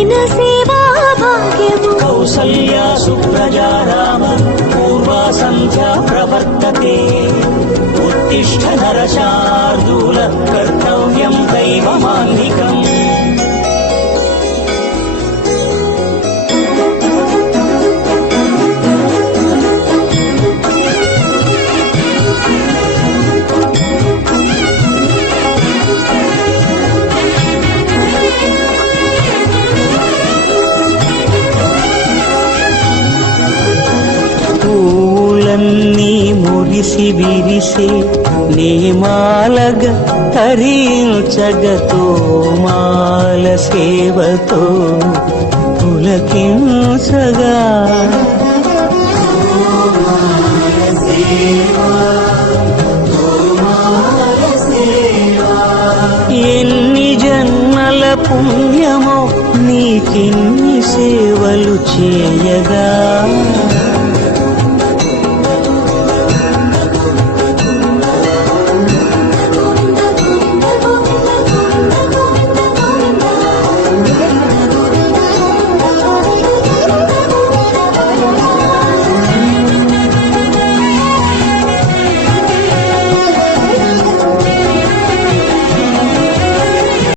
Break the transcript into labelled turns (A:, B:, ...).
A: కొసగిన సేవా భాగ్యము
B: కౌసల్య సుప్రజా రామ పూర్వా సంధ్యా ప్రవర్తతే. ఉత్తిష్ట నరశార్దూల కర్తవ్యం దైవమాన్నికం విరిసే నేమాలగ హరించగతో మాల సేవతో పులకించగా. ఎన్ని జన్మల పుణ్యమో నీకిన్ని